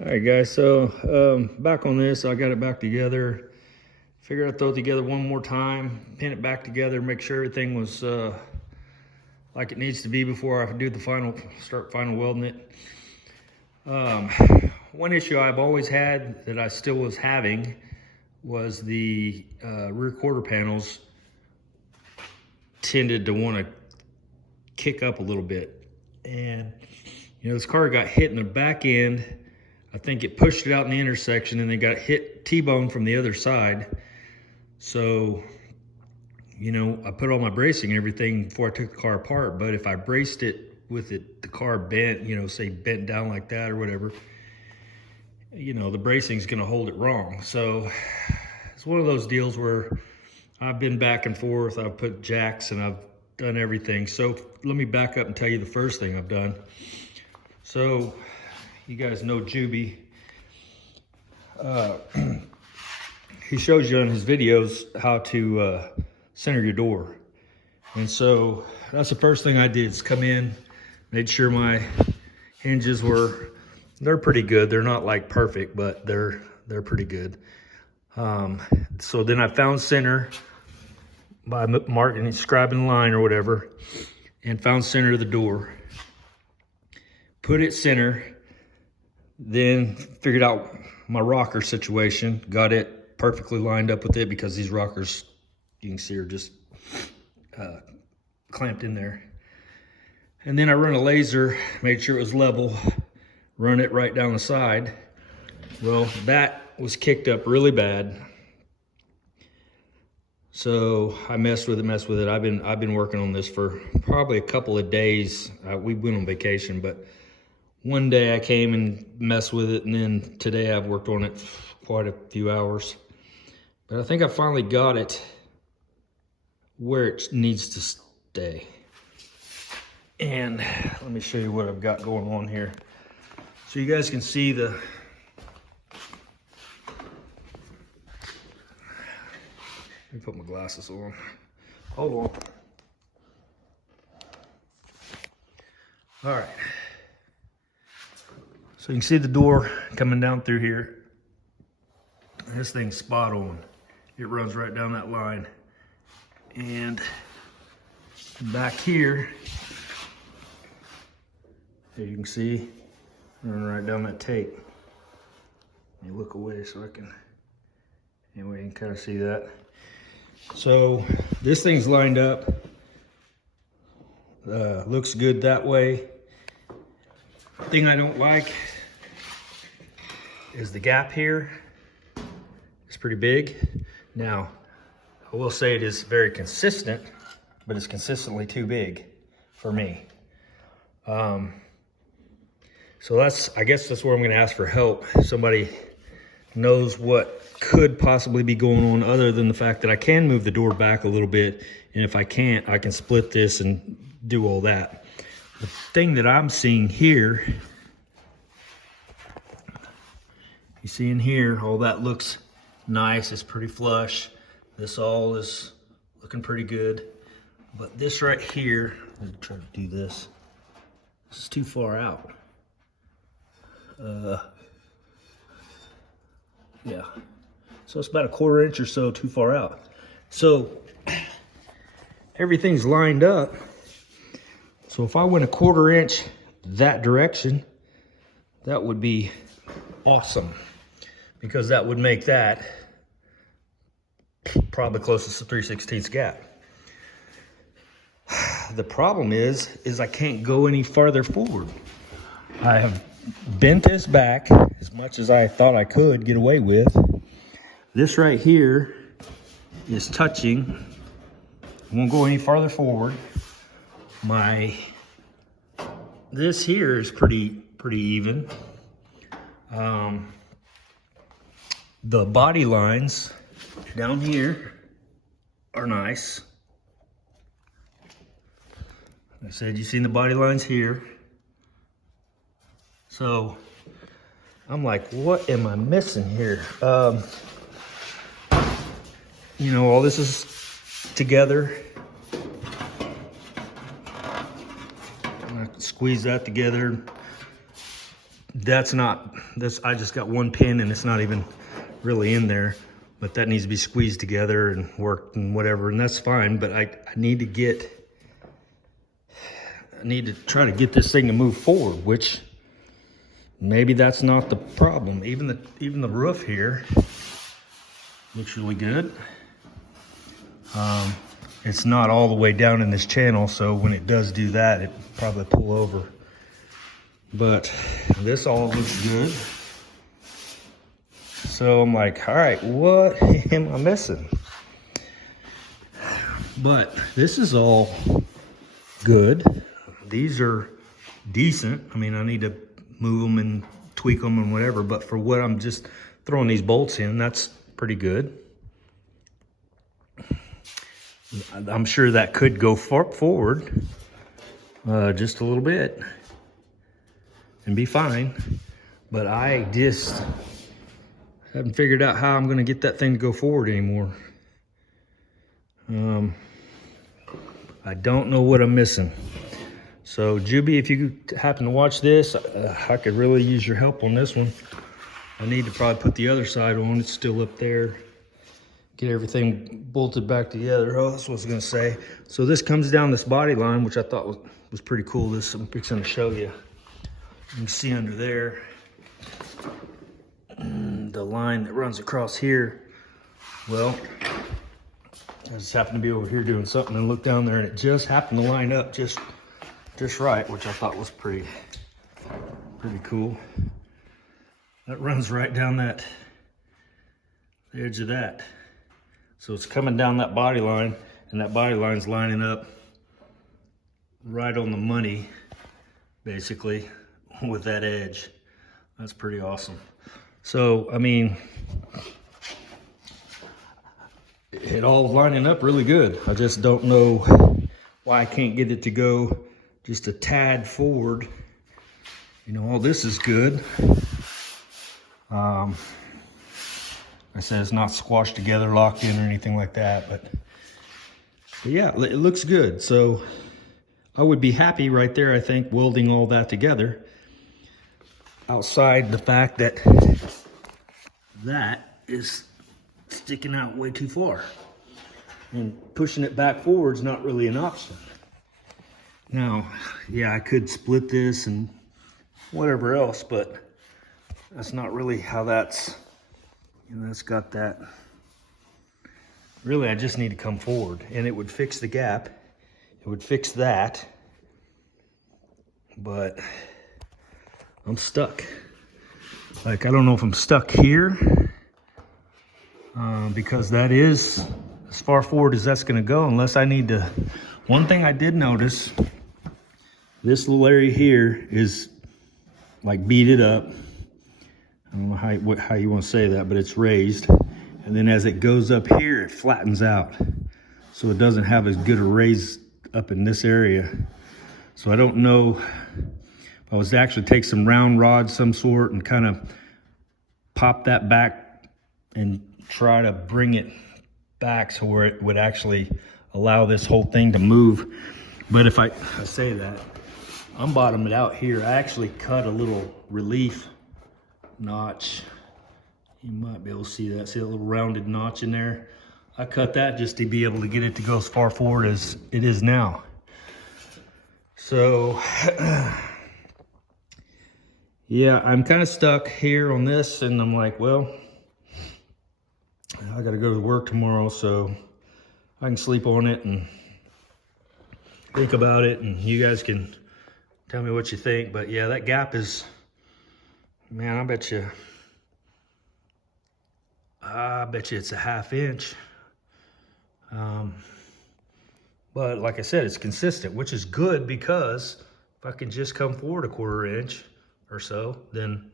All right, guys, so back on this, I got it back together. Figured I'd throw it together one more time, pin it back together, make sure everything was like it needs to be before I do the start final welding it. One issue I've always had that I still was having was the rear quarter panels tended to want to kick up a little bit. And, you know, this car got hit in the back end. I think it pushed it out in the intersection and then got hit T-bone from the other side. So, you know, I put all my bracing and everything before I took the car apart, but if I braced it with the car bent, you know, say bent down like that or whatever, you know, the bracing's gonna hold it wrong. So it's one of those deals where I've been back and forth. I've put jacks and I've done everything. So let me back up and tell you the first thing I've done. So you guys know Juby. He shows you in his videos how to center your door. And so that's the first thing I did is come in, made sure my hinges they're pretty good. They're not like perfect, but they're pretty good. So then I found center by marking, scribing the line or whatever, and found center of the door. Put it center, then figured out my rocker situation, got it perfectly lined up with it because these rockers, you can see, are just clamped in there. And then I run a laser, made sure it was level, run it right down the side. Well, that was kicked up really bad. So I messed with it. I've been working on this for probably a couple of days. We went on vacation, but one day I came and messed with it, and then today I've worked on it quite a few hours. But I think I finally got it where it needs to stay. And let me show you what I've got going on here. So you guys can see let me put my glasses on. Hold on. All right. So you can see the door coming down through here. This thing's spot on. It runs right down that line. And back here, as you can see, running right down that tape. You look away so I can, anyway, you can kind of see that. So this thing's lined up, looks good that way. Thing I don't like is the gap here. It's pretty big. Now, I will say it is very consistent, but it's consistently too big for me. So I guess that's where I'm gonna ask for help. If somebody knows what could possibly be going on other than the fact that I can move the door back a little bit, and if I can't, I can split this and do all that. The thing that I'm seeing here, you see in here, all that looks nice, it's pretty flush. This all is looking pretty good. But this right here, let me try to do this. This is too far out. Yeah, so it's about a 1/4 inch or so too far out. So everything's lined up. So if I went a 1/4 inch that direction, that would be awesome, because that would make that probably closest to 3/16 gap. The problem is I can't go any farther forward. I have bent this back as much as I thought I could get away with. This right here is touching. I won't go any farther forward. This here is pretty even. The body lines down here are nice. Like I said, you've seen the body lines here. So I'm like, what am I missing here? You know, all this is together. I'm gonna squeeze that together, that's not, this, I just got one pin and it's not even really in there, but that needs to be squeezed together and worked and whatever, and that's fine. But I need to try to get this thing to move forward, which maybe that's not the problem. Even the roof here looks really good. It's not all the way down in this channel, so when it does do that, it probably pull over. But this all looks good. So I'm like, all right, what am I missing? But this is all good. These are decent. I mean, I need to move them and tweak them and whatever, but for what I'm just throwing these bolts in, that's pretty good. I'm sure that could go forward just a little bit and be fine, but I just haven't figured out how I'm going to get that thing to go forward anymore. I don't know what I'm missing. So Juby, if you happen to watch this, I could really use your help on this one. I need to probably put the other side on. It's still up there. Get everything bolted back together. Oh, that's what I was gonna say. So this comes down this body line, which I thought was pretty cool. This I'm fixing to show you. You can see under there, the line that runs across here. Well, I just happened to be over here doing something and look down there, and it just happened to line up just right, which I thought was pretty cool. That runs right down the edge of that. So it's coming down that body line, and that body line's lining up right on the money, basically, with that edge. That's pretty awesome. So, I mean, it all lining up really good. I just don't know why I can't get it to go just a tad forward. You know, all this is good. I said it's not squashed together, locked in, or anything like that, but yeah, it looks good. So I would be happy right there, I think, welding all that together, outside the fact that that is sticking out way too far, and pushing it back forward is not really an option. Now, yeah, I could split this and whatever else, but that's not really how that's, you know, that's got that. Really, I just need to come forward, and it would fix the gap. It would fix that, but I'm stuck. Like, I don't know if I'm stuck here, because that is as far forward as that's gonna go, unless I need to. One thing I did notice, this little area here is like beaded up. I don't know how you want to say that, but it's raised. And then as it goes up here, it flattens out. So it doesn't have as good a raise up in this area. So I don't know if I was to actually take some round rods, some sort, and kind of pop that back and try to bring it back so where it would actually allow this whole thing to move. But if I say that, I'm bottoming it out here. I actually cut a little relief notch. You might be able to see that. See that little rounded notch in there? I cut that just to be able to get it to go as far forward as it is now. So, yeah, I'm kind of stuck here on this, and I'm like, well, I got to go to work tomorrow, so I can sleep on it and think about it, and you guys can tell me what you think. But yeah, that gap is, man, I bet you it's a 1/2 inch. But like I said, it's consistent, which is good, because if I can just come forward a 1/4 inch or so, then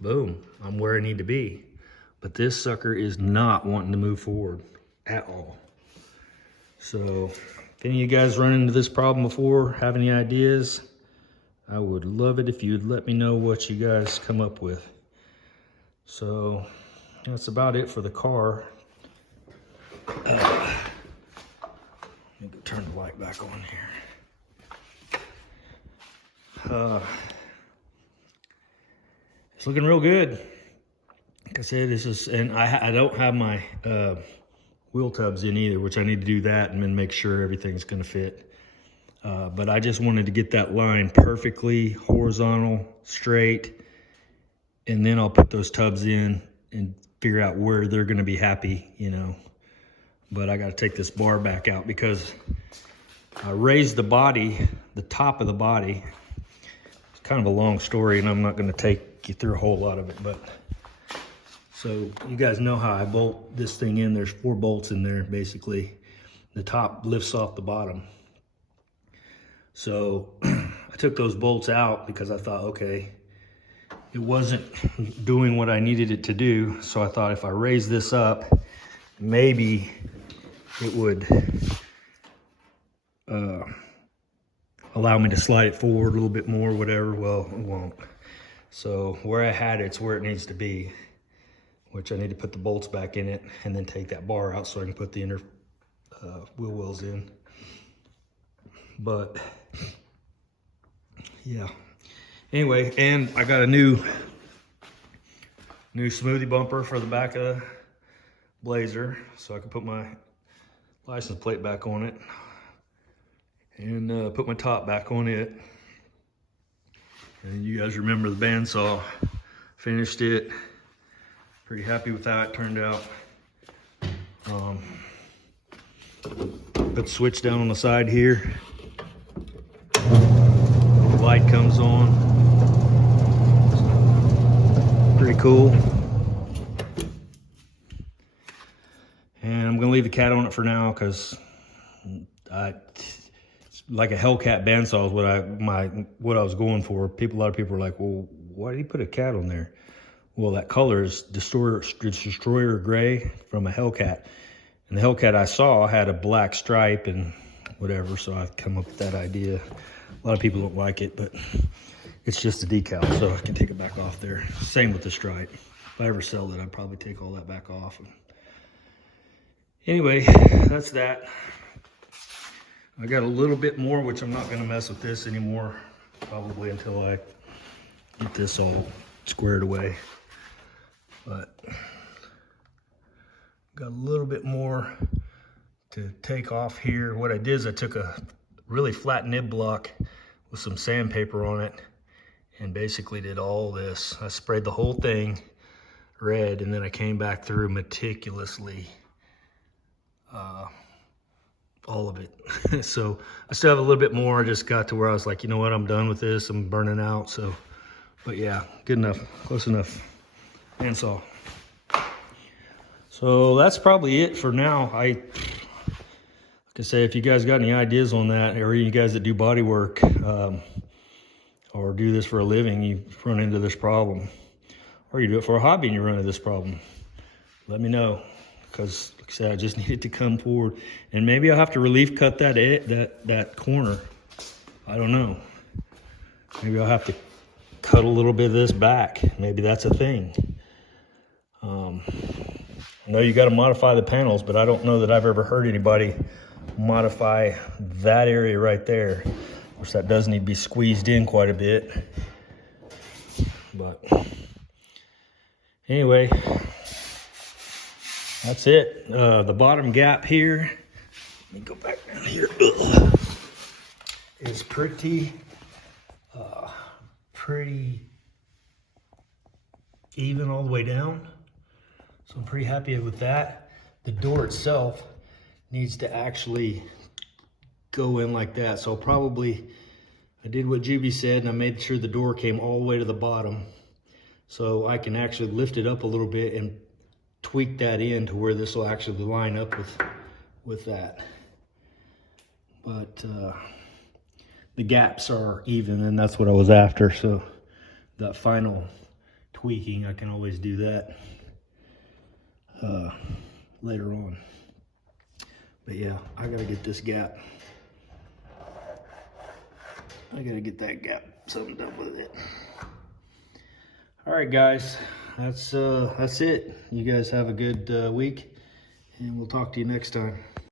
boom, I'm where I need to be. But this sucker is not wanting to move forward at all. So if any of you guys run into this problem before, have any ideas, I would love it if you'd let me know what you guys come up with. So that's about it for the car. Let me turn the light back on here. It's looking real good. Like I said, this is, and I don't have my wheel tubs in either, which I need to do that and then make sure everything's gonna fit. But I just wanted to get that line perfectly horizontal, straight, and then I'll put those tubs in and figure out where they're gonna be happy, you know. But I gotta take this bar back out because I raised the body, the top of the body. It's kind of a long story and I'm not gonna take you through a whole lot of it, but so you guys know how I bolt this thing in. There's 4 bolts in there, basically. The top lifts off the bottom. So I took those bolts out because I thought, okay, it wasn't doing what I needed it to do. So I thought if I raise this up, maybe it would allow me to slide it forward a little bit more, whatever. Well, it won't. So where I had it's where it needs to be, which I need to put the bolts back in it and then take that bar out so I can put the inner wheel wells in. But yeah, anyway, and I got a new smoothie bumper for the back of the Blazer, so I can put my license plate back on it and put my top back on it. And you guys remember the bandsaw, finished it. Pretty happy with how it turned out. Put the switch down on the side here. The light comes on. Pretty cool. And I'm gonna leave the cat on it for now because like a Hellcat bandsaw is what I was going for. A lot of people were like, well, why did he put a cat on there? Well, that color is Destroyer Gray from a Hellcat. And the Hellcat I saw had a black stripe and whatever, so I've come up with that idea. A lot of people don't like it, but it's just a decal, so I can take it back off there. Same with the stripe. If I ever sell it, I'd probably take all that back off. Anyway, that's that. I got a little bit more, which I'm not gonna mess with this anymore, probably until I get this all squared away. But got a little bit more to take off here. What I did is I took a really flat nib block with some sandpaper on it and basically did all this. I sprayed the whole thing red and then I came back through meticulously all of it. So I still have a little bit more. I just got to where I was like, you know what, I'm done with this. I'm burning out. So, but yeah, good enough, close enough. Handsaw. So that's probably it for now. Like I say, if you guys got any ideas on that, or you guys that do body work or do this for a living, you run into this problem, or you do it for a hobby and you run into this problem, let me know. Because like I said, I just need it to come forward, and maybe I'll have to relief cut that corner. I don't know. Maybe I'll have to cut a little bit of this back. Maybe that's a thing. I know you got to modify the panels, but I don't know that I've ever heard anybody modify that area right there. Of course, that does need to be squeezed in quite a bit. But anyway, that's it. The bottom gap here, let me go back down here, is pretty even all the way down. So I'm pretty happy with that. The door itself needs to actually go in like that. So probably I did what Juby said and I made sure the door came all the way to the bottom. So I can actually lift it up a little bit and tweak that in to where this will actually line up with that. But the gaps are even, and that's what I was after. So that final tweaking, I can always do that later on. But yeah, I gotta get this gap. I gotta get that gap something done with it. All right, guys, that's it. You guys have a good week, and we'll talk to you next time.